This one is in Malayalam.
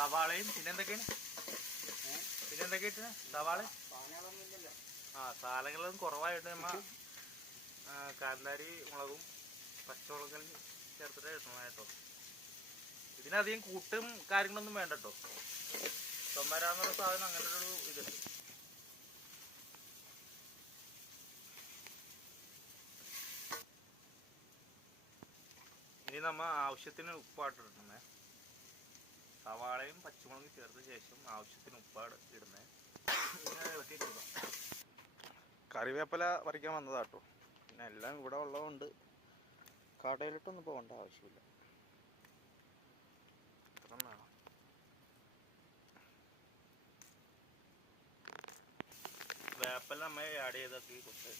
സവാളയും പിന്നെന്തൊക്കെയാണ് ഇട്ടത്? സവാള സാധനങ്ങളൊന്നും കുറവായിട്ട് നമ്മ കാന്താരി മുളകും പച്ചമുളകും ചേർത്തിട്ട് ഇടണം കേട്ടോ. ഇതിനധികം കൂട്ടും കാര്യങ്ങളൊന്നും വേണ്ട കേട്ടോ. തൊമ്മരാന്നുള്ള സാധനം അങ്ങനെ ഒരു ഇതുണ്ട്. ഇനി നമ്മ ആവശ്യത്തിന് ഉപ്പായിട്ടിടണേ. സവാളയും പച്ചമുളകും ചേർത്ത ശേഷം ആവശ്യത്തിന് ഉപ്പാട് ഇടുന്നേ. കറിവേപ്പില പറിക്കാൻ വന്നതാട്ടോ. പിന്നെ എല്ലാം ഇവിടെ ഉള്ളതുകൊണ്ട് കടയിലിട്ടൊന്നും പോകേണ്ട ആവശ്യമില്ല. വേപ്പില നമ്മൾ ആഡ് ചെയ്തൊക്കെ കൊടുത്ത്